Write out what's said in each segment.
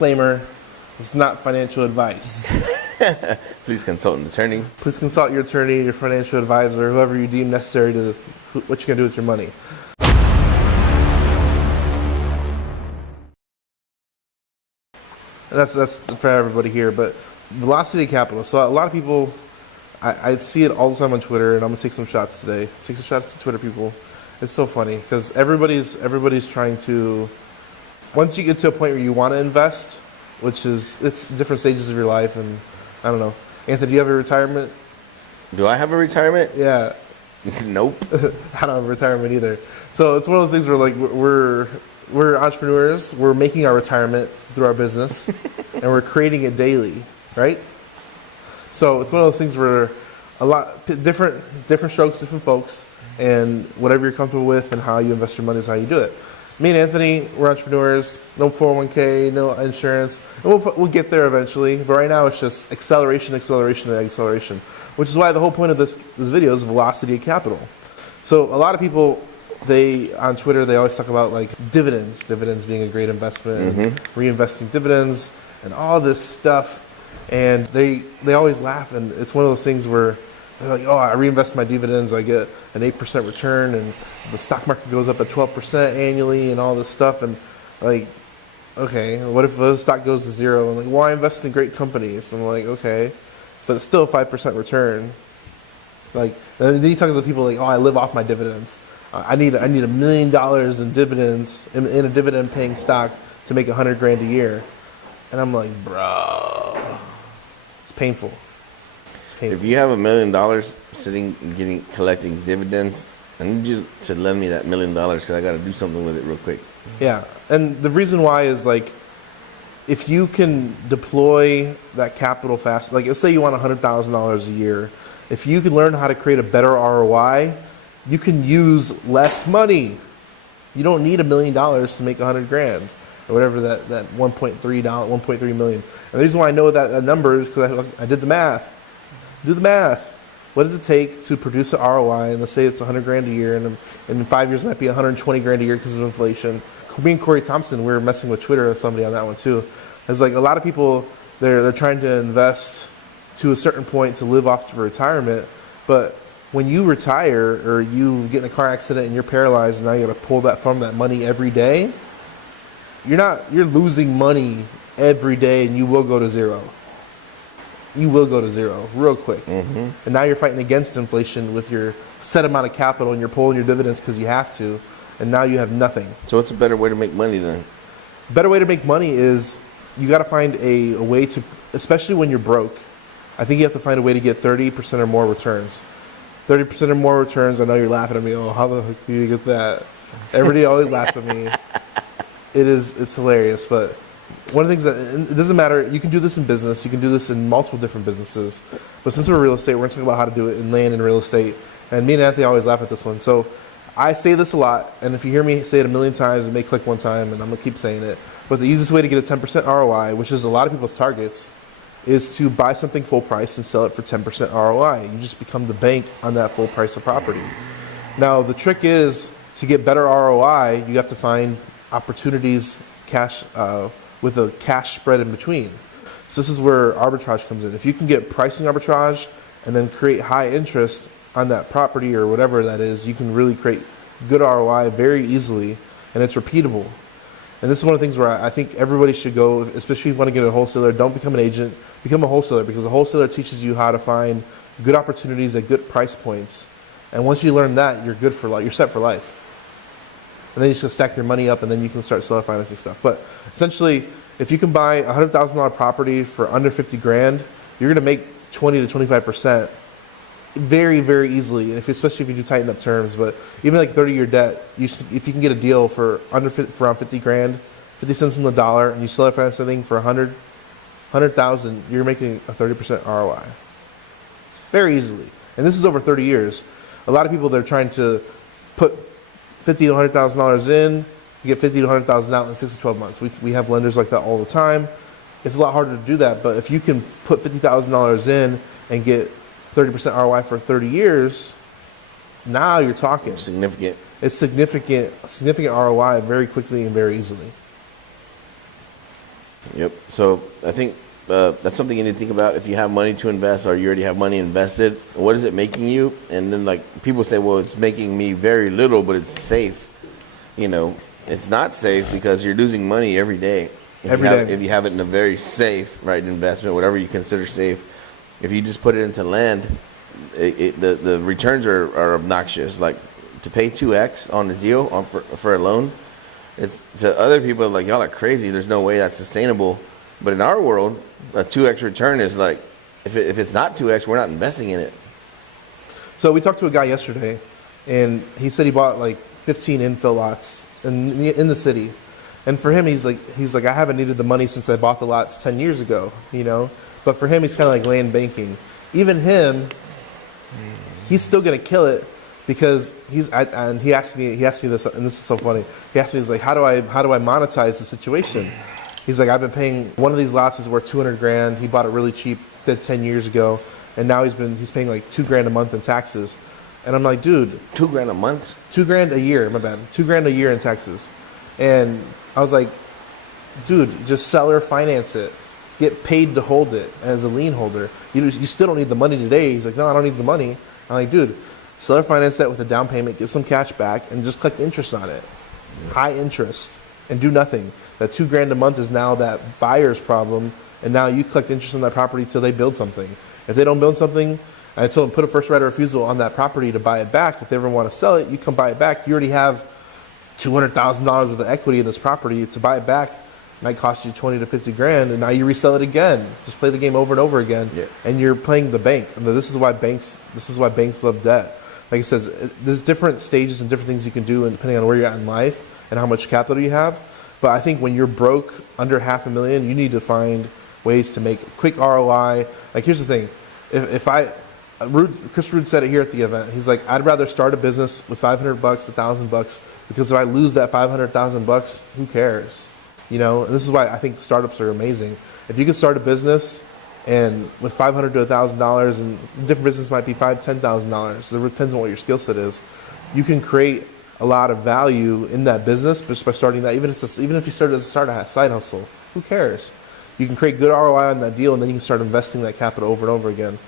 Disclaimer, it's not financial advice. Please consult an attorney. Please consult your attorney, your financial advisor, whoever you deem necessary to what you're going to do with your money. And that's for everybody here, but velocity of capital. So a lot of people, I see it all the time on Twitter, and I'm going to take some shots today. Take some shots to Twitter people. It's so funny because everybody's trying to, once you get to a point where you want to invest, which is, it's different stages of your life, and I don't know. Anthony, do you have a retirement? Do I have a retirement? Yeah. Nope. I don't have a retirement either. So it's one of those things where like we're entrepreneurs. We're making our retirement through our business, and we're creating it daily, right? So it's one of those things where a lot different strokes, different folks, and whatever you're comfortable with and how you invest your money is how you do it. Me and Anthony, we're entrepreneurs. No 401k, no insurance. And we'll get there eventually. But right now, it's just acceleration, which is why the whole point of this video is velocity of capital. So a lot of people, on Twitter, they always talk about like dividends being a great investment, reinvesting dividends, and all this stuff. And they always laugh, and it's one of those things where they're like, oh, I reinvest my dividends, I get an 8% return, and the stock market goes up at 12% annually, and all this stuff. And like, okay, what if the stock goes to zero? I'm like, well, I invest in great companies. I'm like, okay, but it's still a 5% return. Like, and then you talk to the people like, oh, I live off my dividends. I need $1 million in dividends in a dividend-paying stock to make $100,000 a year. And I'm like, bro, it's painful. If you have $1 million sitting, collecting dividends, I need you to lend me that $1 million because I got to do something with it real quick. Yeah, and the reason why is like, if you can deploy that capital fast, like let's say you want $100,000 a year, if you can learn how to create a better ROI, you can use less money. You don't need $1 million to make $100,000 or whatever that $1.3 million. And the reason why I know that number is because I did the math. Do the math. What does it take to produce an ROI? And let's say it's $100,000 a year, and in 5 years it might be $120,000 a year because of inflation. Me and Corey Thompson, we were messing with Twitter or somebody on that one too. It's like a lot of people, they're trying to invest to a certain point to live off for retirement, but when you retire or you get in a car accident and you're paralyzed and now you got to pull that from that money every day, you're losing money every day, and you will go to zero. You will go to zero real quick. And now you're fighting against inflation with your set amount of capital, and you're pulling your dividends because you have to, and now you have nothing. So what's a better way to make money then? A better way to make money is you got to find a way to, especially when you're broke, I think you have to find a way to get 30% or more returns. 30% or more returns. I know you're laughing at me. Oh, how the heck do you get that? Everybody always laughs at me. It's hilarious, but one of the things that, it doesn't matter, you can do this in business, you can do this in multiple different businesses, but since we're real estate, we're going to talk about how to do it in land and real estate, and me and Anthony always laugh at this one. So I say this a lot, and if you hear me say it a million times, it may click one time, and I'm going to keep saying it, but the easiest way to get a 10% ROI, which is a lot of people's targets, is to buy something full price and sell it for 10% ROI. You just become the bank on that full price of property. Now, the trick is, to get better ROI, you have to find opportunities, with a cash spread in between. So this is where arbitrage comes in. If you can get pricing arbitrage and then create high interest on that property or whatever that is, you can really create good ROI very easily, and it's repeatable. And this is one of the things where I think everybody should go, especially if you want to get a wholesaler, don't become an agent, become a wholesaler, because a wholesaler teaches you how to find good opportunities at good price points. And once you learn that, you're good for life, you're set for life. And then you just gonna stack your money up, and then you can start seller financing stuff. But essentially, if you can buy a $100,000 property for under $50,000, you're gonna make 20 to 25% very, very easily. And especially if you do tighten up terms, but even like 30-year debt, if you can get a deal for around $50,000, 50 cents on the dollar, and you seller finance something for $100,000, you're making a 30% ROI very easily. And this is over 30 years. A lot of people, they're trying to put $50,000 to $100,000 in, you get $50,000 to $100,000 out in 6 to 12 months. We have lenders like that all the time. It's a lot harder to do that, but if you can put $50,000 in and get 30% ROI for 30 years, now you're talking. Significant. It's significant ROI very quickly and very easily. Yep. So I think that's something you need to think about. If you have money to invest or you already have money invested, what is it making you? And then like people say, well, it's making me very little, but it's safe. You know, it's not safe because you're losing money every day. If you have it in a very safe, right, investment, whatever you consider safe, if you just put it into land, the returns are obnoxious. Like to pay 2x on a deal for a loan, it's to other people like y'all are crazy. There's no way that's sustainable. But in our world, a 2x return is like if it's not 2x, we're not investing in it. So we talked to a guy yesterday, and he said he bought like 15 infill lots in the city. And for him, he's like, I haven't needed the money since I bought the lots 10 years ago, you know? But for him, he's kind of like land banking. Even him, he's still going to kill it because and he asked me this, and this is so funny. He asked me, he's like, how do I monetize the situation? He's like, I've been paying, one of these lots is worth 200 grand. He bought it really cheap 10 years ago. And now he's paying like $2,000 a month in taxes. And I'm like, dude. $2,000 a month? $2,000 a year, my bad. $2,000 a year in taxes. And I was like, dude, just sell or finance it. Get paid to hold it as a lien holder. You still don't need the money today. He's like, no, I don't need the money. I'm like, dude, sell or finance that with a down payment, get some cash back, and just collect interest on it. Yeah. High interest. And do nothing. That $2,000 a month is now that buyer's problem, and now you collect interest on that property till they build something. If they don't build something, I told them put a first right of refusal on that property to buy it back. If they ever want to sell it, you come buy it back. You already have $200,000 worth of equity in this property. To buy it back might cost you 20 to 50 grand, and now you resell it again. Just play the game over and over again, yeah. And you're playing the bank. And this is why banks love debt. Like I says, there's different stages and different things you can do, and depending on where you're at in life and how much capital you have. But I think when you're broke under $500,000, you need to find ways to make quick ROI. Like here's the thing, Chris Rude said it here at the event. He's like, I'd rather start a business with $500, $1,000, because if I lose that $500,000, who cares? You know, and this is why I think startups are amazing. If you can start a business and with $500 to $1,000, and different business might be $5,000, $10,000. So it depends on what your skill set is. You can create a lot of value in that business just by starting that. Even if you start as a side hustle, who cares? You can create good ROI on that deal, and then you can start investing that capital over and over again.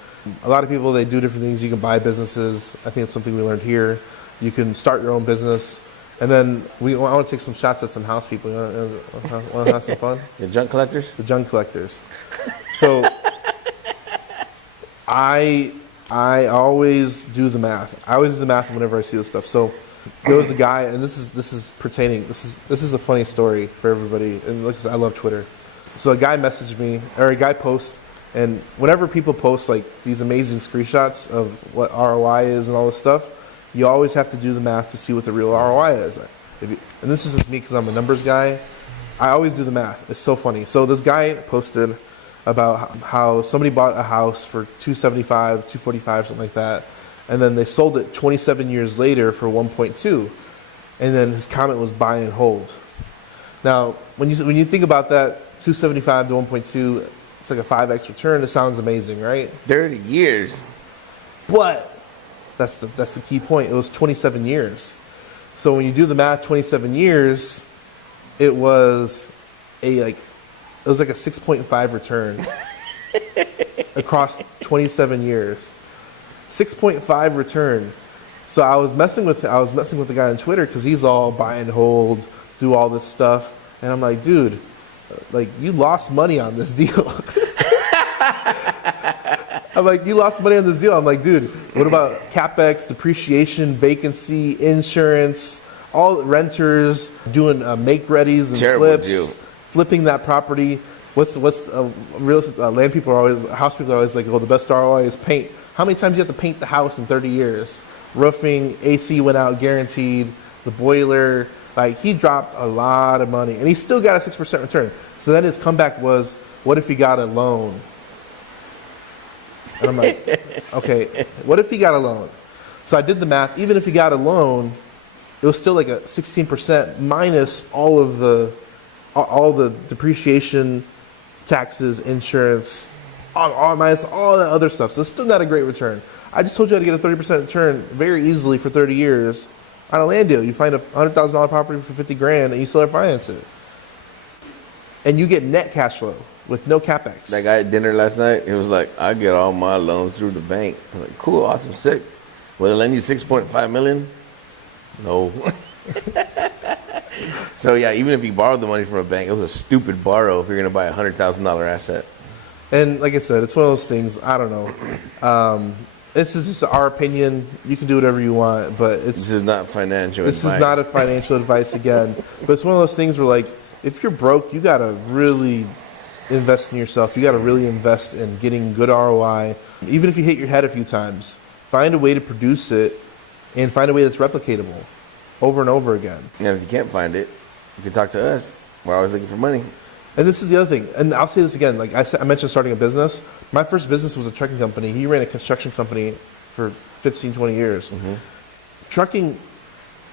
A lot of people, they do different things. You can buy businesses. I think it's something we learned here. You can start your own business. And then I want to take some shots at some house people. You want to have some fun? The junk collectors? The junk collectors. So I always do the math. I always do the math whenever I see this stuff. So there was a guy, and this is a funny story for everybody. And look, I love Twitter. So a guy messaged me, or a guy posted, and whenever people post like these amazing screenshots of what ROI is and all this stuff, you always have to do the math to see what the real ROI is. And this is just me because I'm a numbers guy. I always do the math. It's so funny. So this guy posted about how somebody bought a house for $275, $245, something like that, and then they sold it 27 years later for 1.2, and then his comment was buy and hold. Now, when you think about that, 275 to 1.2, it's like a 5x return. It sounds amazing, right? 30 years. But that's the key point. It was 27 years. So when you do the math, 27 years, it was like a 6.5 return across 27 years. 6.5 return. So I was messing with the guy on Twitter because he's all buy and hold, do all this stuff, and I'm like, dude, like you lost money on this deal. I'm like, you lost money on this deal. I'm like, dude, what about CapEx, depreciation, vacancy, insurance, all renters, doing make-readies and terrible flips, deal. Flipping that property. What's real land people are always, house people are always like, oh, the best ROI is paint. How many times do you have to paint the house in 30 years? Roofing, AC went out guaranteed, the boiler. Like, he dropped a lot of money, and he still got a 6% return. So then his comeback was, what if he got a loan? And I'm like, okay, what if he got a loan? So I did the math. Even if he got a loan, it was still like a 16% minus all the depreciation, taxes, insurance, minus all that other stuff. So it's still not a great return. I just told you how to get a 30% return very easily for 30 years on a land deal. You find a $100,000 property for 50 grand and you still finance it. and you get net cash flow with no capex. That guy at dinner last night, he was like, I get all my loans through the bank. I was like, cool, awesome, sick. Will they lend you $6.5 million? No. So yeah, even if you borrowed the money from a bank, it was a stupid borrow if you're gonna buy a $100,000 asset. And like I said, it's one of those things, I don't know. This is just our opinion. You can do whatever you want, but This is not financial advice. This is not a financial advice again. But it's one of those things where, like, if you're broke, you got to really invest in yourself. You got to really invest in getting good ROI. Even if you hit your head a few times, find a way to produce it and find a way that's replicatable over and over again. And if you can't find it, you can talk to us. We're always looking for money. And this is the other thing. And I'll say this again. Like I mentioned starting a business. My first business was a trucking company. He ran a construction company for 15, 20 years. Mm-hmm. Trucking,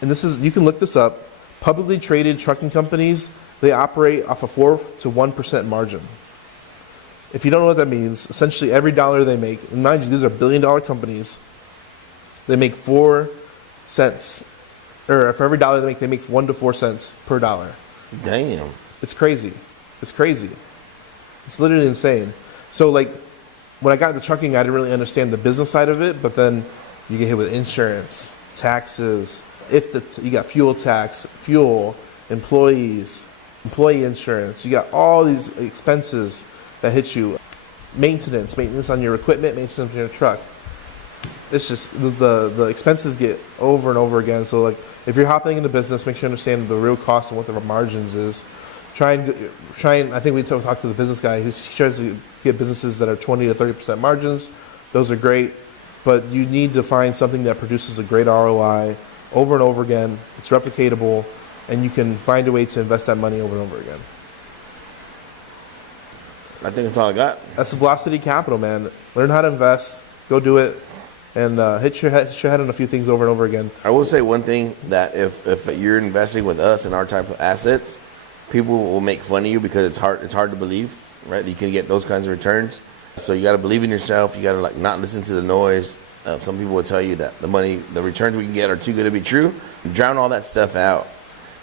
and this is, you can look this up, publicly traded trucking companies, they operate off a 4 to 1% margin. If you don't know what that means, essentially every dollar they make, and mind you, these are billion-dollar companies, they make 4 cents, or for every dollar they make 1 to 4 cents per dollar. Damn. It's crazy. It's crazy. It's literally insane. So, like, when I got into trucking, I didn't really understand the business side of it, but then you get hit with insurance, taxes, you got fuel tax, fuel, employees, employee insurance. You got all these expenses that hit you. Maintenance on your equipment, maintenance on your truck. It's just the expenses get over and over again. So, like, if you're hopping into business, make sure you understand the real cost and what the margins is. Try and I think we talked to the business guy. He tries to get businesses that are 20 to 30% margins. Those are great, but you need to find something that produces a great ROI over and over again. It's replicatable, and you can find a way to invest that money over and over again. I think that's all I got. That's the Velocity Capital, man. Learn how to invest. Go do it, and hit your head on a few things over and over again. I will say one thing, that if you're investing with us in our type of assets, people will make fun of you because it's hard to believe, right? You can get those kinds of returns. So you got to believe in yourself. You got to, like, not listen to the noise. Some people will tell you that the returns we can get are too good to be true. Drown all that stuff out,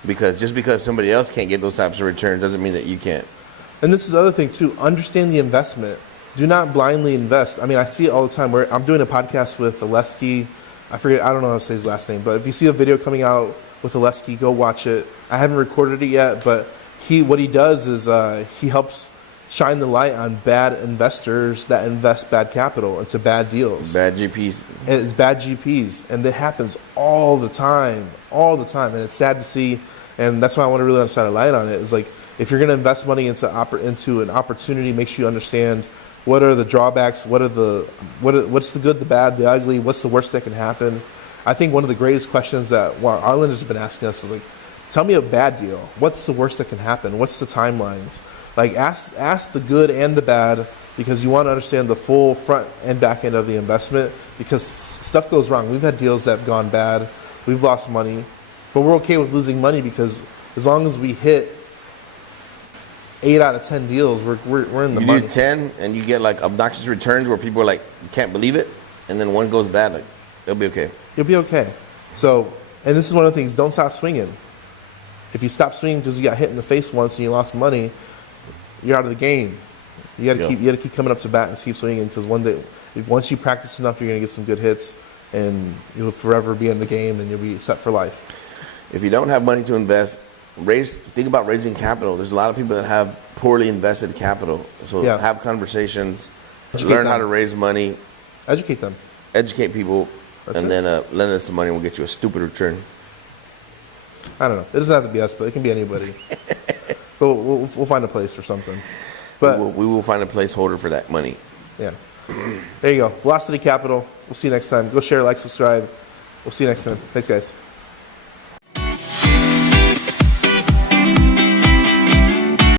because just because somebody else can't get those types of returns doesn't mean that you can't. And this is the other thing too. Understand the investment. Do not blindly invest. I mean, I see it all the time. Where I'm doing a podcast with Oleski. I don't know how to say his last name, but if you see a video coming out with Oleski, go watch it. I haven't recorded it yet, but what he does is he helps shine the light on bad investors that invest bad capital into bad deals. Bad GPs. And it's bad GPs, and that happens all the time, and it's sad to see. And that's why I want to really shine a light on it. Is like, if you're going to invest money into an opportunity, make sure you understand what are the drawbacks, what's the good, the bad, the ugly, what's the worst that can happen. I think one of the greatest questions that our lenders have been asking us is, like, tell me a bad deal. What's the worst that can happen? What's the timelines? Like, ask the good and the bad, because you want to understand the full front and back end of the investment, because stuff goes wrong. We've had deals that have gone bad. We've lost money, but we're okay with losing money, because as long as we hit 8 out of 10 deals, we're in the money. You do 10 and you get, like, obnoxious returns where people are like, can't believe it, and then one goes bad, like, they'll be okay. You'll be okay. So, and this is one of the things, don't stop swinging. If you stop swinging because you got hit in the face once and you lost money, you're out of the game. You got to keep coming up to bat and keep swinging, because one day, once you practice enough, you're going to get some good hits, and you'll forever be in the game, and you'll be set for life. If you don't have money to invest, think about raising capital. There's a lot of people that have poorly invested capital. So have conversations, learn how to raise money, educate them, educate people, and then lend us some money and we'll get you a stupid return. I don't know. It doesn't have to be us, but it can be anybody. But we'll find a place or something. But we will find a placeholder for that money. Yeah. There you go. Velocity Capital. We'll see you next time. Go share, like, subscribe. We'll see you next time. Thanks, guys.